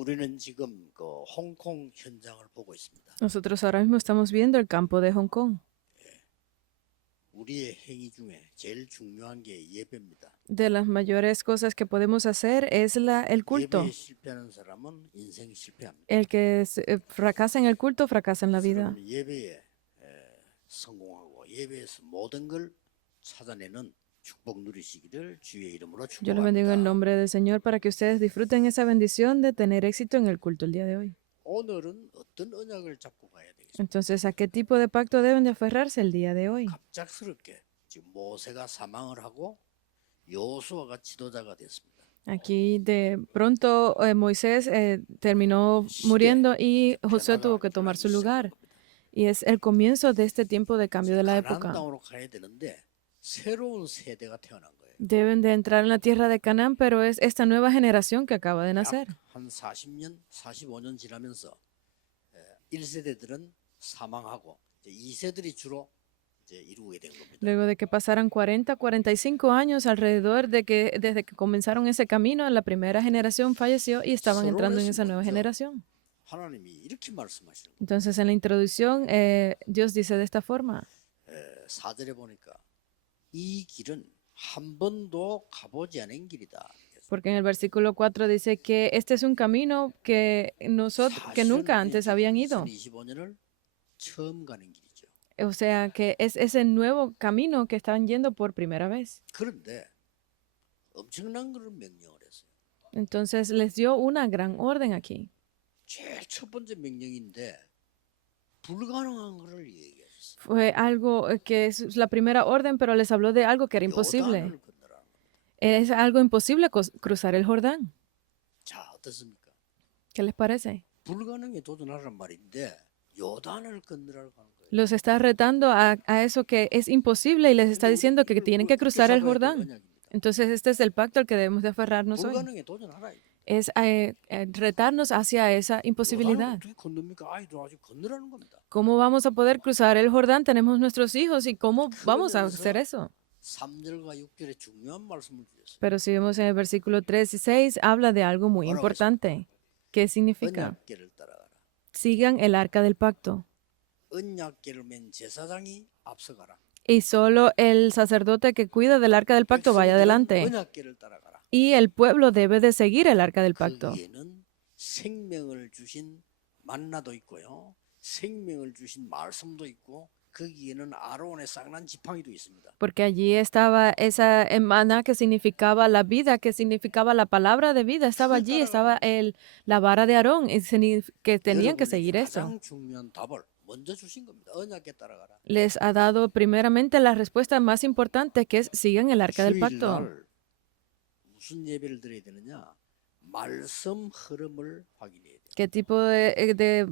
우리는 지금 그 홍콩 현장을 보고 있습니다. Nosotros ahora mismo estamos viendo el campo de Hong Kong. 우리의 행위 중에 제일 중요한 게 예배입니다. De las mayores cosas que podemos hacer es el culto. 예배에 실패하는 사람은 인생 실패합니다. El que fracasa en el culto, fracasa en la vida. 그럼 예배에 성공하고 예배에서 모든 걸 찾아내는 축복 누리시기를 주의 이름으로 Yo les bendigo en 축복합니다. nombre del Señor para que ustedes disfruten esa bendición de tener éxito en el culto el día de hoy. 오늘은 어떤 언약을 잡고 가야 되겠습니까? Entonces, ¿a qué tipo de pacto deben de aferrarse el día de hoy? 갑작스럽게 지금 모세가 사망을 하고 여호수아가 지도자가 됐습니다. Aquí de pronto Moisés terminó muriendo y Josué tuvo que tomar su lugar. Y es el comienzo de este tiempo de cambio de la 가나안 época. 땅으로 가야 되는데 새로운 세대가 태어난 거예요. Deben de entrar en la tierra de Canaán, pero es esta nueva generación que acaba de nacer. 한 40년, 45년 지나면서 1세대들은 사망하고 이제 2세들이 주로 이제 이루게 된 겁니다. Luego de que pasaran 40, 45 años alrededor de que desde que comenzaron ese camino, la primera generación falleció y estaban entrando en esa nueva generación. 하나님이 이렇게 말씀하시는 거예요. Entonces en la introducción Dios dice de esta forma. 4절에 보니까 이 길은 한 번도 가보지 않은 길이다. Porque en el versículo 4 dice que este es un camino que nunca antes habían ido. 2025년을 처음 가는 길이죠. O sea, que es ese nuevo camino que estaban yendo por primera vez. 그런데 엄청난 그런 명령을 했어요. Entonces les dio una gran orden aquí. 제일 첫 번째 명령인데 불가능한 것을 얘기했어요. Fue algo que es la primera orden, pero les habló de algo que era imposible. 요단을 건너라는 거예요. Es algo imposible cruzar el Jordán. 자, 어떻습니까? ¿Qué les parece? 불가능에 도전하란 말인데 요단을 건너라고 하는 거예요. Los está retando a eso que es imposible y les está diciendo que tienen que cruzar el Jordán. Entonces este es el pacto al que debemos de aferrarnos hoy. 불가능에 도전하라. Es retarnos hacia esa imposibilidad. 어떻게 건너니까 아이도 아직 건너라는 겁니다. ¿Cómo vamos a poder cruzar el Jordán? Tenemos nuestros hijos y ¿cómo vamos a hacer eso? 3절과 6절에 중요한 말씀을 주셨어요. Pero si vemos en el versículo 3 y 6, habla de algo muy importante. ¿Qué significa? 언약궤를 따라가라. Sigan el arca del pacto. 언약궤를 맨 제사장이 앞서가라. Y solo el sacerdote que cuida del arca del pacto vaya adelante. 언약궤를 따라가라. Y el pueblo debe de seguir el arca del pacto. 거기에는 생명을 주신 만나도 있고요. 생명을 주신 말씀도 있고 거기에는 아론의 쌍난 지팡이도 있습니다. Porque allí estaba esa maná que significaba la vida, que significaba la palabra de vida. Estaba allí, estaba la vara de Aarón, que tenían que seguir eso. 가장 중요한 답을 먼저 주신 겁니다. 언약궤 따라가라. Les ha dado primeramente la respuesta más importante, que es sigan el arca del pacto. 주일날 무슨 예배를 드려야 되느냐? 말씀 흐름을 확인해야 돼요. ¿Qué tipo de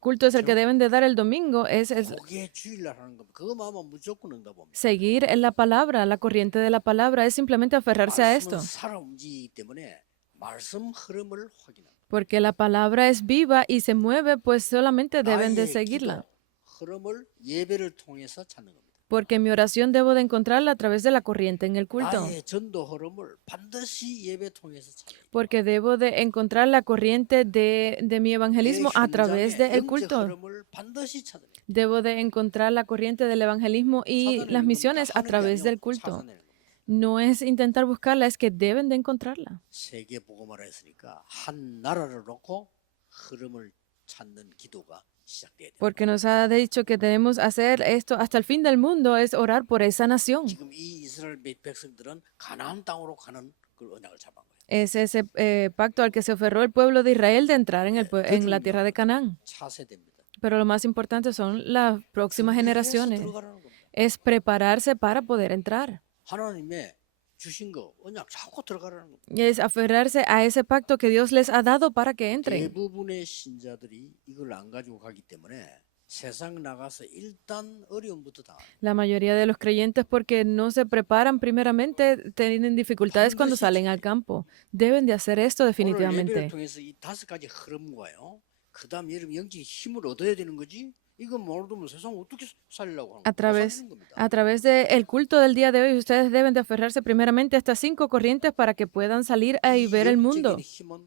culto es el que deben de dar el domingo? Es 그게 주일날 하는 겁니다. 그거만 하면 무조건 응답합니다. seguir en la palabra, la corriente de la palabra. Es simplemente aferrarse a esto. 말씀은 살아 움직이기 때문에 말씀 흐름을 확인합니다. Porque la palabra es viva y se mueve, pues solamente deben de 나의 seguirla. 기도 흐름을 예배를 통해서 찾는 겁니다. Porque mi oración debo de encontrarla a través de la corriente en el culto. 나의 전도 흐름을 반드시 예배 통해서 찾는 겁니다. Porque debo de encontrar la corriente de mi evangelismo a través del 영적 culto. 흐름을 반드시 찾아내는 겁니다. Debo de encontrar la corriente del evangelismo y las misiones a través del culto. 찾아내는 겁니다. No es intentar buscarla, es que deben de encontrarla. 세계 복음화라 했으니까 한 나라를 놓고 흐름을 찾는 기도가 시작돼야 돼요. Porque nos ha dicho que debemos hacer esto hasta el fin del mundo, es orar por esa nación. 지금 이 이스라엘 백성들은 가나안 땅으로 가는 그 언약을 잡은 거예요. Es ese pacto al que se aferró el pueblo de Israel de entrar en la tierra de Canaán. 차세대입니다. Pero lo más importante son las próximas generaciones. 들어가라는 겁니다. Es prepararse para poder entrar. 하나님의 주신 거 언약 잡고 들어가라는 겁니다. Es aferrarse a ese pacto que Dios les ha dado para que entren. 대부분의 신자들이 이걸 안 가지고 가기 때문에 세상 나가서 일단 어려움부터 당합니다. La mayoría de los creyentes, porque no se preparan primeramente, tienen dificultades cuando salen al campo. Deben de hacer esto 오늘 예배를 definitivamente. 통해서 이 5가지 흐름과요. 그다음 여러분 영적인 힘을 얻어야 되는 거지. 이거 모르면 세상 어떻게 살려고 하는 A 거예요? través, a través del culto del día de hoy, ustedes deben de aferrarse primeramente a estas 5 corrientes para que puedan salir y ver el mundo. 힘은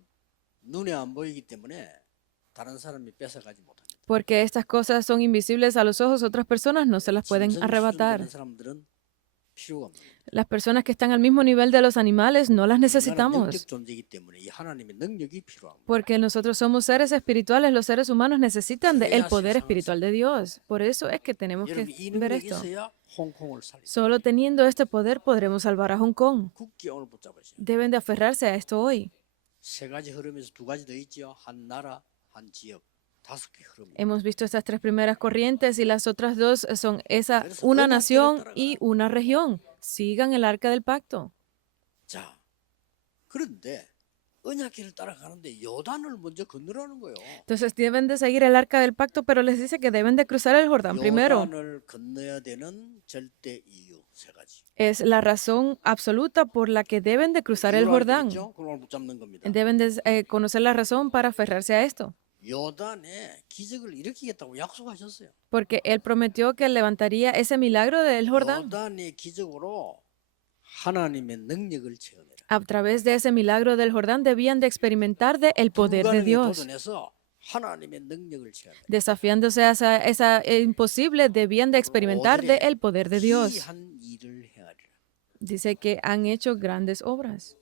눈에 안 보이기 때문에 다른 사람이 뺏어가지 못합니다. Porque estas cosas son invisibles a los ojos, otras personas no se las pueden 짐승 수준되는 arrebatar. 사람들은 필요가 없는 겁니다. Las personas que están al mismo nivel de los animales no las 인간은 necesitamos. 영적 존재이기 때문에 이 하나님의 능력이 필요합니다. Porque nosotros somos seres espirituales, los seres humanos necesitan del 그래야 poder 세상을 espiritual de Dios. Por eso es que tenemos que 여러분 이 ver 능력이 esto. 있어야 홍콩을 살립니다. Solo teniendo este poder podremos salvar a Hong Kong. 굳게 오늘 붙잡으세요. Deben de aferrarse a esto hoy. 세 가지 흐름에서 두 가지 더 있죠. 한 나라, 한 지역, 다섯 개 흐름. Hemos visto estas tres primeras corrientes y las otras dos son una nación y una región. Sigan el arca del pacto. 자, 그런데 언약궤를 따라가는데 요단을 먼저 건너라는 거예요. Entonces deben de seguir el arca del pacto, pero les dice que deben de cruzar el Jordán primero. 요단을 건너야 되는 절대 이유 세 가지. Es la razón absoluta por la que deben de cruzar el Jordán. 그걸 붙잡는 겁니다. Deben de conocer la razón para aferrarse a esto. 요단에 기적을 일으키겠다고 약속하셨어요. Porque Él prometió que levantaría ese milagro del Jordán. 요단의 기적으로 하나님의 능력을 체험해라. A través de ese milagro del Jordán debían de experimentar el poder de 불가능에 Dios. 도전해서 하나님의 능력을 체험해라. Desafiándose a esa imposible, debían de experimentar el poder de Dios. 귀한 일을 행하리라. Dice que han hecho grandes obras.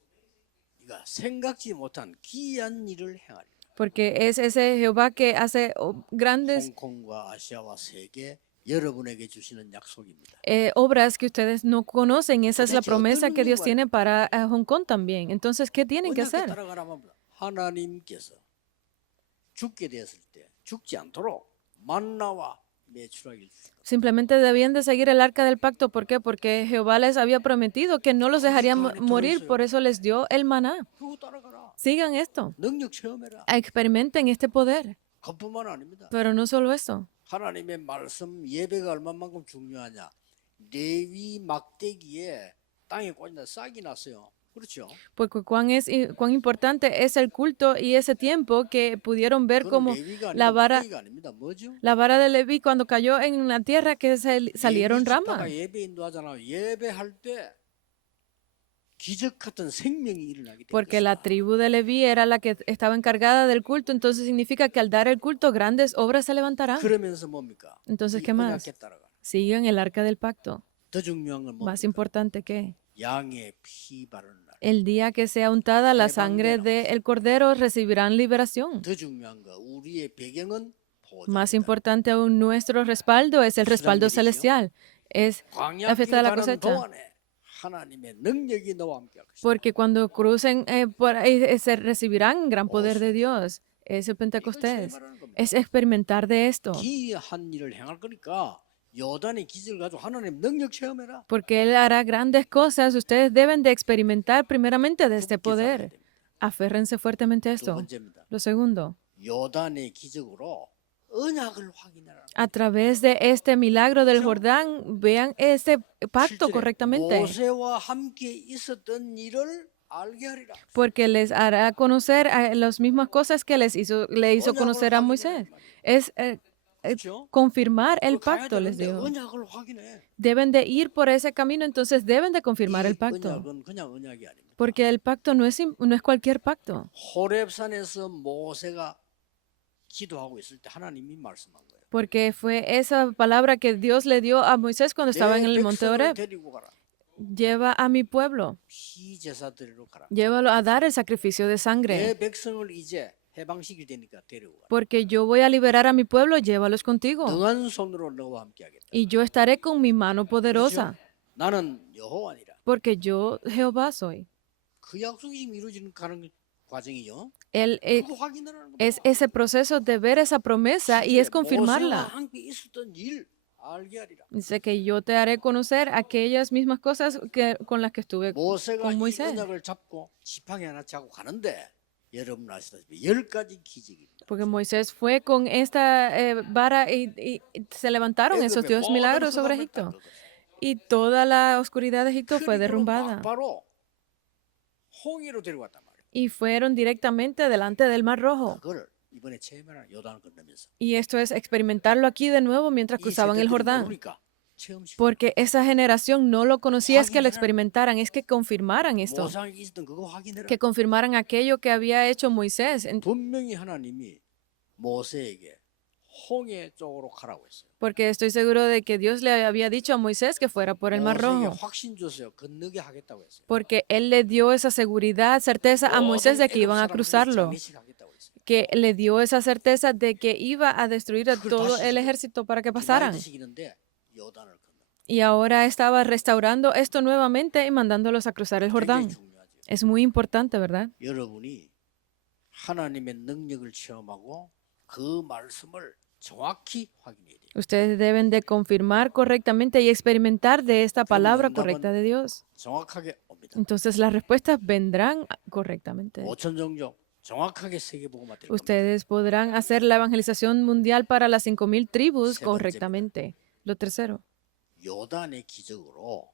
그러니까 생각지 못한 귀한 일을 행하리라. Porque es ese Jehová que hace grandes 홍콩과 아시아와 세계 여러분에게 주시는 약속입니다. obras que ustedes no conocen. Esa es la 도대체 promesa 어떤 que Dios 의미가 tiene para Hong Kong también. Entonces, ¿qué tienen que 언약궤 hacer? 따라가라면 하나님께서 죽게 되었을 때 죽지 않도록 만나와 매출하기를 주시고 Simplemente debían de seguir el arca del pacto. ¿Por qué? Porque Jehová les había prometido que no los dejaría morir, por eso les dio el maná. 그거 따라가라. Sigan esto, 능력 체험해라. experimenten este poder. 그뿐만 아닙니다. Pero no solo eso. 하나님의 말씀 예배가 얼마만큼 중요하냐. 레위 막대기에 땅에 꽂힌다 싹이 났어요. 그렇죠? Porque cuán importante es el culto y ese tiempo que pudieron ver 그건 como 레위가 la 아니고 vara, 막대기가 아닙니다. 뭐죠? la vara de Leví cuando cayó en la tierra que salieron 레위 ramas. 지파가 예배 인도하잖아요. 예배할 때 기적 같은 생명이 일어나게 된 Porque la 것이다. tribu de Leví era la que estaba encargada del culto, entonces significa que al dar el culto grandes obras se levantarán. 그러면서 뭡니까? Entonces, 이 ¿qué más? 언약궤 따라가. Sigan el arca del pacto. 더 중요한 건 Más 뭡니까? importante que 양의 피 바르는 날. el día que sea untada la sangre del cordero recibirán liberación. 더 중요한 거 우리의 배경은 Más 보좌입니다. importante aún, nuestro respaldo es el respaldo 일이죠? celestial. Es la fiesta de 광야길을 la 가는 cosecha. 동안에 하나님의 능력이 너와 함께 할 것이다. Porque cuando crucen por ahí se recibirán gran poder de Dios. Es el 이걸 Pentecostés. 체험하라는 겁니다. Es experimentar de esto. 기이한 일을 행할 거니까 요단의 기적을 가지고 하나님 능력 체험해라. Porque Él hará grandes cosas. Ustedes deben de experimentar primeramente de este 굳게 잡아야 poder. 됩니다. Aférrense fuertemente a 두 esto. 번째입니다. Lo segundo, 요단의 기적으로 언약을 확인하라. a través de este milagro del Jordán, vean este pacto correctamente. 모세와 함께 있었던 일을 알게 하리라. Porque les hará conocer las mismas cosas que le hizo 언약을 conocer a 확인하란 Moisés. 말이야. Es 그렇죠? confirmar el 가야 pacto, les 되는데 digo. 언약을 확인해. Deben de ir por ese camino, entonces deben de confirmar el 이 pacto. 언약은 그냥 언약이 아닙니다. Porque el pacto no es cualquier pacto. 호렙산에서 모세가 기도하고 있을 때 하나님이 말씀한 거예요. Porque fue esa palabra que Dios le dio a Moisés cuando estaba en 내 el monte 백성을 Horeb. 데리고 가라. Lleva a mi pueblo, 피제사 드리러 가라. llévalo a dar el sacrificio de 내 sangre. 백성을 이제 해방시킬 테니까 데리고 가라. Porque yo voy a liberar a mi pueblo, llévalos contigo. 능한 손으로 너와 함께 하겠다. Y yo estaré con mi mano poderosa. 나는 여호와니라. Porque yo Jehová soy. 그 약속이 지금 이루어지는 가는 과정이요. Él 그거 확인하라는 겁니다. es ese proceso de ver esa promesa y es 모세와 confirmarla. 함께 있었던 일 알게 하리라. Dice que yo te haré conocer aquellas mismas cosas con las que estuve 모세가 con 이 Moisés. 언약을 잡고 지팡이 하나 차고 가는데 여러분 아시다시피 10가지 기적입니다. Porque Moisés fue con esta vara y se levantaron esos Dios milagros sobre Egipto. Y toda la oscuridad de Egipto fue derrumbada. 바로 홍해로 데려갔단 말이에요. Y fueron directamente delante del Mar Rojo. 그걸 이번에 체험하라 요단을 건너면서. Y esto es experimentarlo aquí de nuevo mientras 이 cruzaban el 세대들이 Jordán. 모르니까 체험시켜. Porque esa generación no lo conocía, es que lo 확인해라. experimentaran, es que confirmaran esto, 모세에게 있었던 그거 확인해라. que confirmaran aquello que había hecho Moisés. 분명히 하나님이 모세에게 홍해 쪽으로 가라고 했어요. Porque estoy seguro de que Dios le había dicho a Moisés que fuera por el Mar 모세에게 Rojo, 확신 줬어요. 건너게 하겠다고 했어요. porque él le dio esa seguridad, certeza a Moisés de que 애굽 iban a 사람들을 cruzarlo, 장례식 하겠다고 했어요. que le dio esa certeza de que iba a destruir a 그걸 todo 다시 el 지금 ejército para que 두바이 pasaran. 지키는데 요단을 건너. Y ahora estaba restaurando esto nuevamente y mandándolos a cruzar el 굉장히 Jordán. 중요하죠. Es muy importante, ¿verdad? 여러분이 하나님의 능력을 체험하고 그 말씀을 정확히 확인해야 돼요. Ustedes deben de confirmar correctamente y experimentar de esta palabra correcta de Dios. 정확하게 옵니다. Entonces las respuestas vendrán correctamente. 5천 종족 정확하게 세계복음화 될 겁니다. Ustedes podrán hacer la evangelización mundial para las 5,000 tribus 세 번째입니다. correctamente. Lo tercero, 요단의 기적으로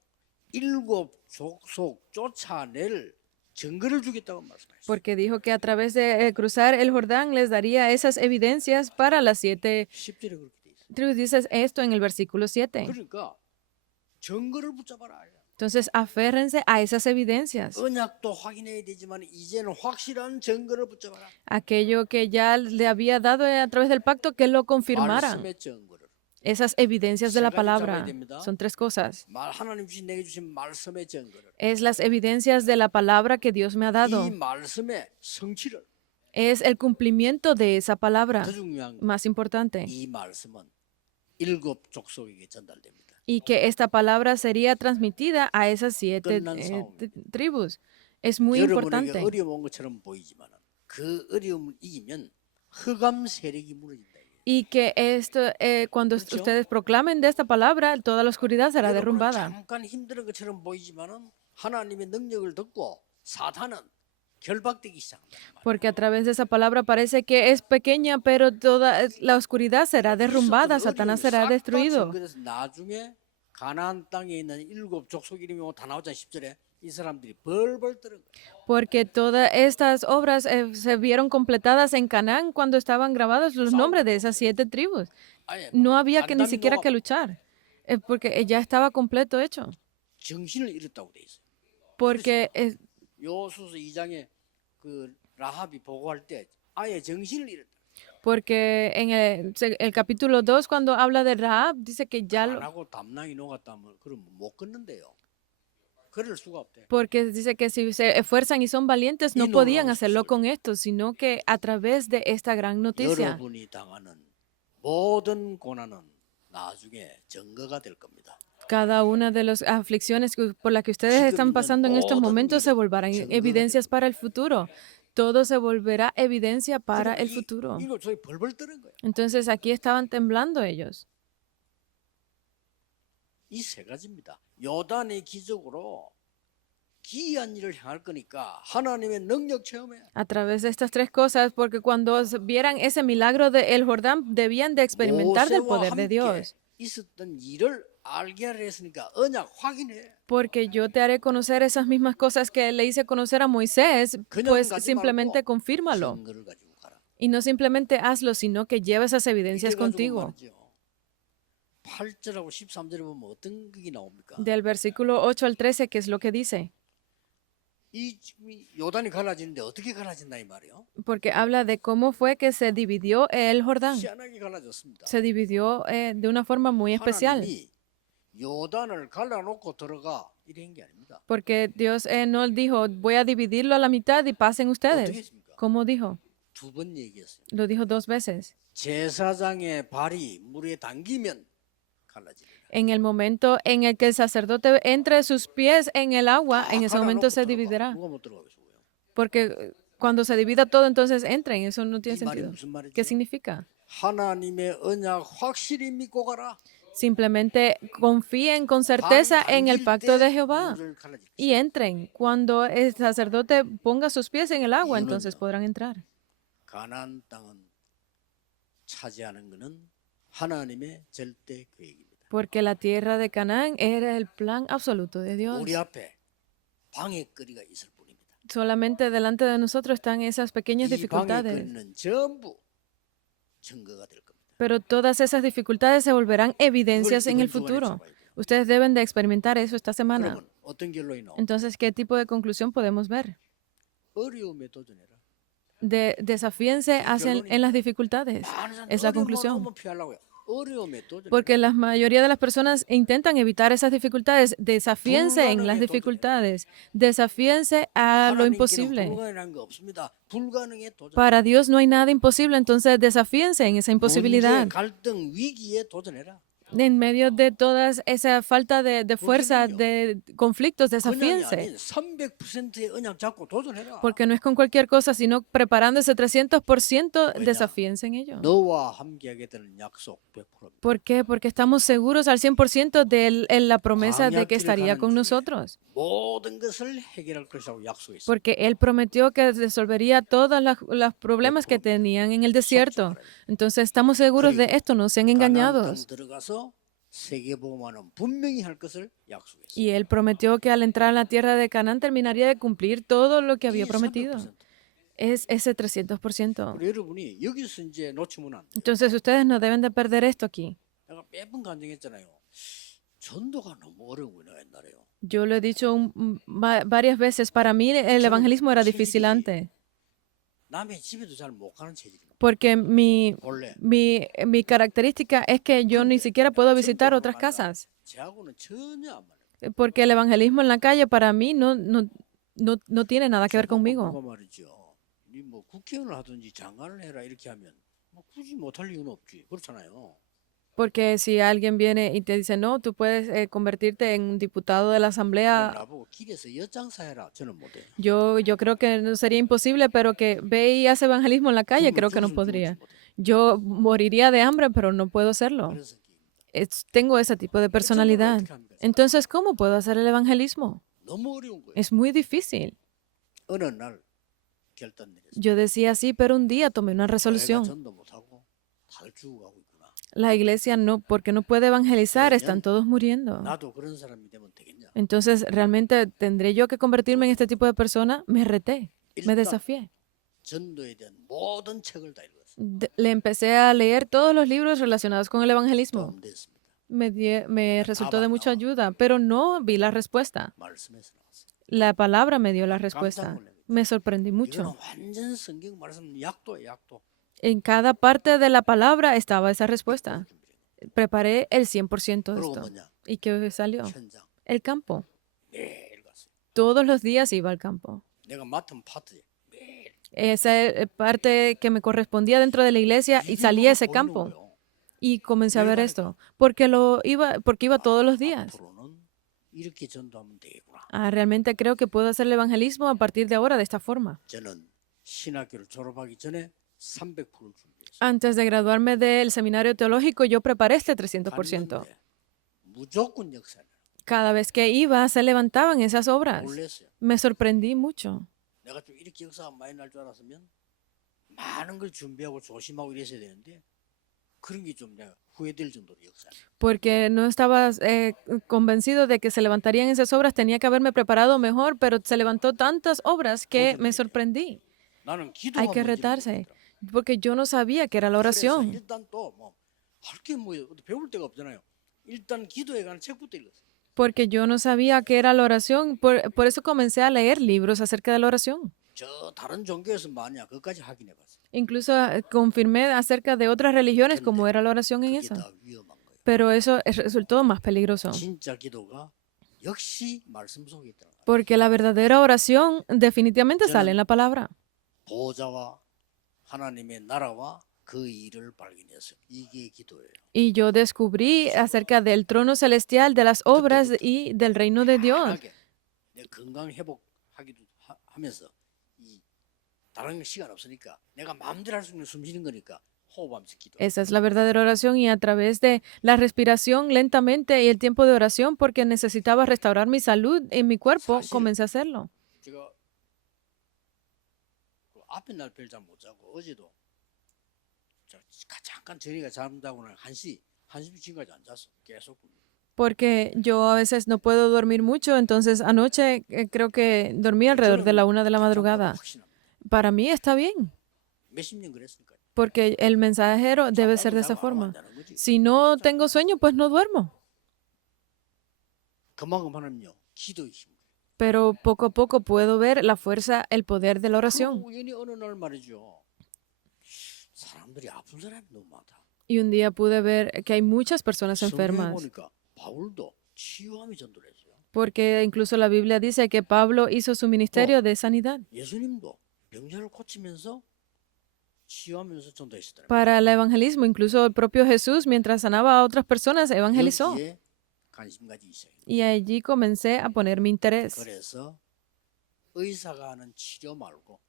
7 족속 쫓아낼 증거를 주겠다고 말씀하셨어요. porque dijo que a través de cruzar el Jordán les daría esas evidencias para las 7 10절에 그렇게 돼 있어요. tribus. Dices esto en el versículo 7. 그러니까 증거를 붙잡아라. Entonces aférrense a esas evidencias. 언약도 확인해야 되지만 이제는 확실한 증거를 붙잡아라. Aquello que ya le había dado a través del pacto, que lo confirmaran. 말씀의 증거를. Esas evidencias de la 세 가지 palabra 잡아야 됩니다. son 3 cosas. 하나님 주신 내게 주신 말씀의 증거를. Es las evidencias de la palabra que Dios me ha dado. 이 말씀의 성취를. Es el cumplimiento de esa palabra. 더 중요한 건 Más importante. 이 말씀은 7 족속에게 전달됩니다. Y que esta palabra sería transmitida a esas 7 끝난 싸움입니다. tribus. Es muy 여러분에게 importante. 어려운 것처럼 보이지만 그 어려움을 이기면 흑암 세력이 무너진다. Y que esto, cuando 그렇죠? ustedes proclamen de esta palabra, toda la oscuridad será 여러분은 derrumbada. 잠깐 힘든 것처럼 보이지만은 하나님의 능력을 듣고 사탄은 결박되기 시작한다. Porque a través de esa palabra parece que es pequeña, pero toda la oscuridad será derrumbada, Satanás será destruido. 그래서 나중에 가나안 땅에 있는 7 족속 이름이 다 나오잖아 10절에 이 사람들이 벌벌 떠는 거예요. Porque todas estas obras se vieron completadas en Canaán cuando estaban grabados los nombres de esas 7 tribus. 아예 No había que ni 단단히 siquiera 녹아 que luchar, porque ya estaba completo hecho. 정신을 잃었다고 돼 있어요. Porque 요수서 2장에 그 라합이 보고할 때 아예 정신을 잃었다. porque en el capítulo 2, cuando habla de Rahab, dice que ya 안 하고 담낭이 녹았다면 그럼 못 걷는데요. 그럴 수가 없대. porque dice que si se esfuerzan y son valientes, no Y no podían lo hacerlo hizo. con esto, sino que a través de esta gran noticia. 여러분이 당하는 모든 고난은 나중에 증거가 될 겁니다. Cada una de las aflicciones por las que ustedes 지금 están 있는 pasando en estos 모든 momentos se 일이 volverán 증거가 evidencias para el futuro. Todo se volverá evidencia para 그러니까 el futuro. 이거 저희 벌벌 떠는 거예요. Entonces aquí estaban temblando ellos. 이 세 가지입니다. 요단의 기적으로 기이한 일을 향할 거니까 하나님의 능력 체험해. A través de estas 3 cosas, porque cuando vieran ese milagro del Jordán, debían de experimentar del 모세와 poder de 함께 Dios. 있었던 일을 알게 하려 했으니까 언약 확인해. Porque yo te haré conocer esas mismas cosas que le hice conocer a Moisés, 그냥 pues 가지 simplemente 말고 confírmalo. 증거를 가지고 가라. Y no simplemente hazlo, sino que lleva esas evidencias 이래가지고 contigo. 말이죠. 8절하고 13절에 보면 어떤 게 나옵니까? Del versículo 8 al 13, ¿qué es lo que dice? 이 요단이 갈라지는데 어떻게 갈라진다 이 말이에요? Porque habla de cómo fue que se dividió el Jordán. 희한하게 갈라졌습니다. Se dividió de una forma muy especial. 하나님이 요단을 갈라놓고 들어가 이런 게 아닙니다. Porque Dios no dijo, voy a dividirlo a la mitad y pasen 어떻게 ustedes. 했습니까? ¿Cómo dijo? 2번 얘기했어요. Lo dijo 2 veces. 제사장의 발이 물에 담기면 갈라집니다. En el momento en el que el sacerdote entre sus pies en el agua, en ese 갈라놓고 momento se 들어가. dividirá. 누가 못 들어가겠어요? Porque cuando se divida todo, entonces entren. Eso no tiene 이 말이 sentido. 무슨 말이죠? ¿Qué significa? 하나님의 언약 확실히 믿고 가라. Simplemente confíen con certeza en el pacto de Jehová 물을 갈라질 것이다. y entren. Cuando el sacerdote ponga sus pies en el agua, 이유는요. entonces podrán entrar. 가나안 땅은 차지하는 것은 하나님의 절대 계획입니다. Porque la tierra de Canaán era el plan absoluto de Dios. 우리 앞에 방해거리가 있을 뿐입니다. Solamente delante de nosotros están esas pequeñas 이 dificultades. 방해거리는 전부 증거가 될 겁니다. Pero todas esas dificultades se volverán evidencias en el 이번 주간에 futuro. 잡아야 돼요. Ustedes deben de experimentar eso esta semana. 그러면 어떤 결론이 나옵니까? Entonces, ¿qué tipo de conclusión podemos ver? 어려움에 도전해라. Desafíense en las dificultades. 많은 사람들이 Es la 어려움만 conclusión. 오면 피하려고 해요. 어려움에 도전해라. Porque la mayoría de las personas intentan evitar esas dificultades. Desafíense en las 불가능에 도전해라. dificultades. Desafíense a lo 하나님께는 imposible. 불가능한 거 없습니다. 불가능에 도전. Para Dios no hay nada imposible, entonces desafíense en esa 문제, imposibilidad. 갈등, 위기에 도전해라. En medio de toda esa falta de fuerza, de conflictos, 그냥이 desafíense. 아닌 300%의 언약 잡고 도전해라. Porque no es con cualquier cosa, sino preparando ese 300%, 왜냐? desafíense en ello. 너와 함께하게 되는 약속 100%입니다. ¿Por qué? Porque estamos seguros al 100% de la promesa de que estaría con nosotros. 모든 것을 해결할 것이라고 약속했습니다. Porque Él prometió que resolvería todos los problemas que tenían en el desierto. Entonces estamos seguros de esto, no sean 가나안 땅 engañados. 들어가서 세계복음화는 분명히 할 것을 약속했습니다. Y Él prometió que al entrar en la tierra de Canaán terminaría de cumplir todo lo que había 이 prometido. 300%. Es ese 300%. 우리 여러분이 여기서 이제 놓치면 안 돼요. Entonces ustedes no deben de perder esto aquí. 내가 매번 간증했잖아요. 전도가 너무 어려운 거예요, 옛날에요. Yo lo he dicho varias veces, para mí el evangelismo era difícil antes, 남의 집에도 잘 못 가는 체질이에요. porque 원래 mi característica es que yo ni siquiera puedo visitar otras casas, 저하고는 전혀 안 맞아요. porque el evangelismo en la calle para mí no tiene nada que ver conmigo. 그거 말이죠. 뭐 국회의원을 하든지 장관을 해라 이렇게 하면 뭐 굳이 못할 이유는 없지. 그렇잖아요. Porque si alguien viene y te dice, no, tú puedes convertirte en un diputado de la asamblea, 나보고 길에서 엿장사 해라. 저는 못해요. yo creo que no sería imposible, pero que ve y hace evangelismo en la calle, creo que no podría. Yo moriría de hambre, pero no puedo hacerlo. 그래서 Tengo ese tipo de personalidad. Entonces, ¿cómo puedo hacer el evangelismo? 너무 어려운 거예요. Es muy difícil. 어느 날 결단 내렸어요. Yo decía así, pero un día tomé una 내가 resolución. 전도 못하고 다들 죽어가고 있구나. La iglesia no, porque no puede evangelizar, están todos muriendo. 나도 그런 사람이 되면 되겠냐? Entonces, ¿realmente tendré yo que convertirme en este tipo de persona? Me reté, me 일단 desafié. 전도에 대한 모든 책을 다 읽었어요. Le empecé a leer todos los libros relacionados con el evangelismo. 도움 됐습니다. Me resultó de mucha ayuda, pero no vi la respuesta. 말씀에서 나왔어요. La palabra me dio la respuesta. Me sorprendí 이거는 mucho. 완전 성경 말씀 약도예요, 약도. En cada parte de la palabra estaba esa respuesta. 준비를. Preparé el 100% de 그러고 esto. 뭐냐? ¿Y qué salió? 현장 El campo. 매일 갔어요. Todos los días iba al campo. 내가 맡은 파트에 매일 Esa parte que me correspondía dentro de la iglesia y salí a ese 보이는 campo 거예요. y comencé a ver esto porque iba todos los días. 앞으로는 이렇게 전도하면 되겠구나. Realmente creo que puedo hacer el evangelismo a partir de ahora de esta forma. 저는 신학교를 졸업하기 전에 300%를 준비했어요. Antes de graduarme del seminario teológico, yo preparé este 300%. 갔는데 무조건 역사를 Cada vez que iba, se levantaban esas obras. 놀랐어요. Me sorprendí mucho. 내가 좀 이렇게 역사가 많이 날 줄 알았으면 많은 걸 준비하고 조심하고 이랬어야 되는데 그런 게 좀 내가 후회될 정도로 역사. Porque no estaba convencido de que se levantarían esas obras, tenía que haberme preparado mejor, pero se levantó tantas obras que me sorprendí. 나는 Hay 기도가 que 뭔지 retarse, 모르겠더라. porque yo no sabía que era la 그래서 oración. 일단 또 뭐 할 게 뭐 배울 데가 없잖아요. 일단 기도에 관한 책부터 읽었어요. Porque yo no sabía qué era la oración, por eso comencé a leer libros acerca de la oración. 저 다른 종교에서 뭐냐 그것까지 확인해 봤어요. Incluso confirmé acerca de otras religiones cómo era la oración en 그게 eso. 더 위험한 거예요. Pero eso resultó más peligroso. 진짜 기도가 역시 말씀 속에 있다. Porque la verdadera oración definitivamente sale en la palabra. 보좌와 하나님의 나라와 그 일을 발견했어요. 이게 기도예요. Y yo descubrí acerca del trono celestial, de las obras y del reino de Dios. 편하게 내 건강 회복하기도 하면서 이 다른 시간 없으니까 내가 마음대로 할 수 있는 숨 쉬는 거니까 호흡하면서 기도. Esa es la verdadera oración y a través de la respiración lentamente y el tiempo de oración, porque necesitaba restaurar mi salud en mi cuerpo, comencé a hacerlo. 제가 그 앞에 날 별잠 못 자고 어제도 잠깐 저리가 잠자고는 1시 지금까지 안 잤어. 계속. Porque yo a veces no puedo dormir mucho, entonces anoche creo que dormí alrededor de la 1 de la madrugada. 확신합니다. Para mí está bien. 몇십 년 그랬으니까. porque el mensajero debe ser de esa forma. Si no tengo sueño, pues no duermo. 그만큼 하나님요 기도의 힘. Pero poco a poco puedo ver la fuerza, el poder de la 그리고 oración. 우연히 어느 날 말이죠. 사람들이 아픈 사람이 너무 많다. Y un día pude ver que hay muchas personas 성경에 enfermas, 보니까 바울도 치유함이 전도를 했어요. porque incluso la Biblia dice que Pablo hizo su ministerio de sanidad. 예수님도 병자를 고치면서 치유하면서 전도했었더라고요. Para el evangelismo, incluso el propio Jesús, mientras sanaba a otras personas, evangelizó. 여기에 관심 가지기 시작해요. Y allí comencé a poner mi interés. 그래서 의사가 하는 치료 말고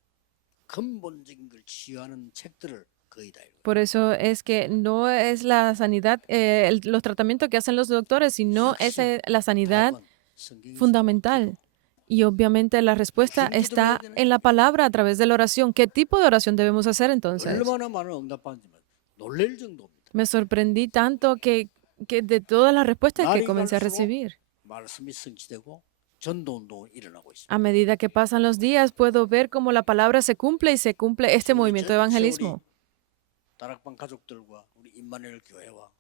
근본적인 걸 치유하는 책들을 거의 다 읽어요. Por eso es que no es la sanidad, los tratamientos que hacen los doctores, sino es la sanidad 답은 성경에서 fundamental. Y obviamente la respuesta está en la palabra a través de la oración. ¿Qué tipo de oración debemos hacer entonces? 얼마나 많은 응답받는지만 놀랄 정도입니다. Me sorprendí tanto que de todas las respuestas que 날이 comencé a 갈수록 recibir. 말씀이 성취되고 전도 운동이 일어나고 있습니다. A medida que pasan los días, puedo ver cómo la palabra se cumple y se cumple este 우리 movimiento de 전체 evangelismo. 우리 다락방 가족들과 우리 임마누엘 교회와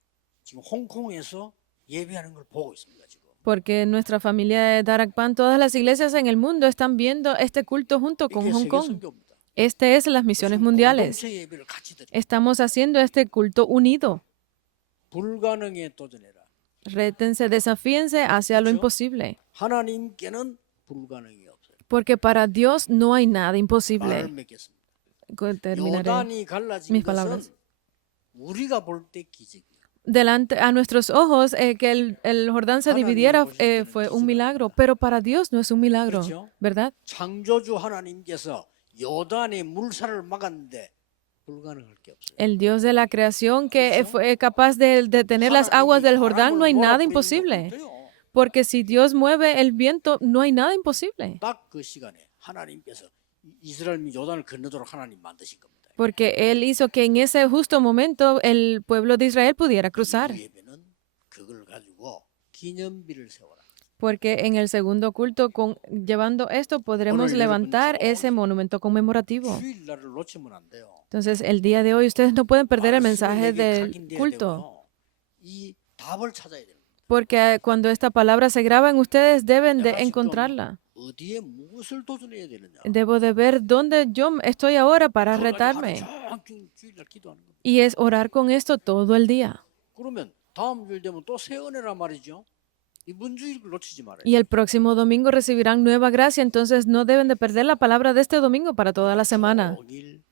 지금 홍콩에서 예배하는 걸 보고 있습니다. 지금. Porque nuestra familia de Darakpan, todas las iglesias en el mundo están viendo este culto junto con 이게 Hong 세계 Kong. 선교입니다. Este es las misiones 무슨 mundiales. 공동체 예배를 같이 드려. Estamos haciendo este culto unido. 불가능에 도전해라. Rétense, desafíense hacia lo 그렇죠? imposible. 하나님께는 불가능이 없어요. Porque para Dios no hay nada 말을 imposible. 맺겠습니다. Terminaré 요단이 갈라진 mis 것은 palabras. 우리가 볼 때 기적이에요. Delante a nuestros ojos, que el Jordán se dividiera fue un milagro, pero para Dios no es un milagro, 그렇죠? ¿verdad? 창조주 하나님께서 요단의 물살을 막았는데 불가능할 게 없어요. El Dios de la creación que 그렇죠? fue capaz de detener las aguas del Jordán, no hay nada imposible. Porque si Dios mueve el viento, no hay nada imposible. 딱그 시간에 하나님께서 이스라엘 요단을 건너도록 하나님 만드신 겁니다. Porque Él hizo que en ese justo momento el pueblo de Israel pudiera cruzar. 이 예배는 그걸 가지고 기념비를 세워라. Porque en el segundo culto, llevando esto, podremos 오늘 levantar 여러분 ese monumento conmemorativo. 주일날을 놓치면 안 돼요. Entonces, el día de hoy, ustedes no pueden perder el 말씀에 mensaje del 각인돼야 culto. 되고요. 이 답을 찾아야 됩니다. Porque cuando esta palabra se graba en ustedes, deben de 내가 지금 encontrarla. 어디에 무엇을 도전해야 되느냐. Debo de ver dónde yo estoy ahora para 그걸 가지고 retarme. 하루 종일 주일날 기도하는 겁니다. Y es orar con esto todo el día. 그러면 다음 주일 되면 또 새 은혜란 말이죠. 이 문주일을 놓치지 말아요. Y el próximo domingo recibirán nueva gracia, entonces no deben de perder la palabra de este domingo para toda la semana. 종일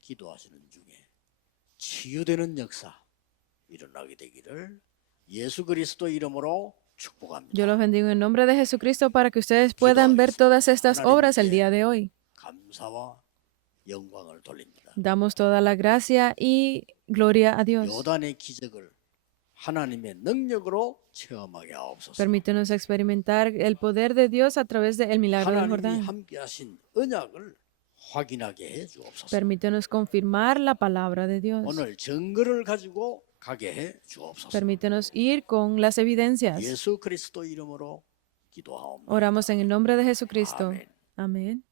기도하시는 중에 치유되는 역사 일어나게 되기를 예수 그리스도 이름으로 축복합니다. Yo los bendigo en nombre de Jesucristo para que ustedes puedan ver todas estas obras el día de hoy. 감사와 영광을 돌립니다. Damos toda la gracia y gloria a Dios. 요단의 기적을 하나님의 능력으로 체험하게 하옵소서. Permítenos experimentar el poder de Dios a través del milagro del 하나님이 Jordán. 함께하신 언약을 확인하게 해 주옵소서. Permítenos confirmar la palabra de Dios. 오늘 증거를 가지고 가게 해 주옵소서. Permítenos ir con las evidencias. 예수 그리스도 이름으로 기도하옵나이다. Oramos en el nombre de Jesucristo. 아멘. Amén.